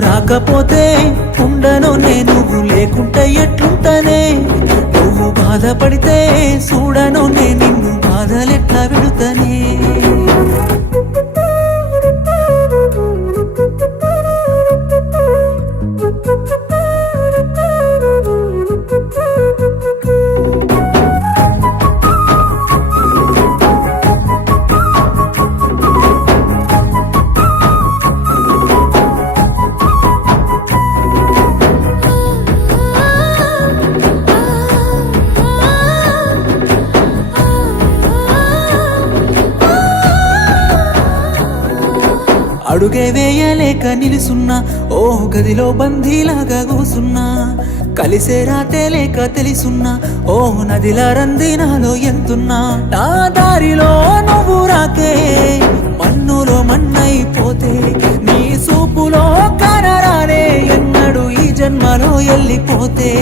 రాకపోతే ఉండను నువ్వు లేకుంటే ఎట్లుంటనే నువ్వు బాధపడితే చూడను నిన్ను బాధలెట్లా విడుతనే అడుగే వేయలేక నిలుసున్నా ఓ గదిలో బందీలాగా కూసున్నా కలిసే రాతే లేక తెలుసున్నా ఓ నదిలా రందినాలో ఎంతున్నా నా దారిలో నువ్వు రాకే మన్నులో మన్నైపోతే నీ సూపులో కనరానే ఎన్నడు ఈ జన్మలో వెళ్ళిపోతే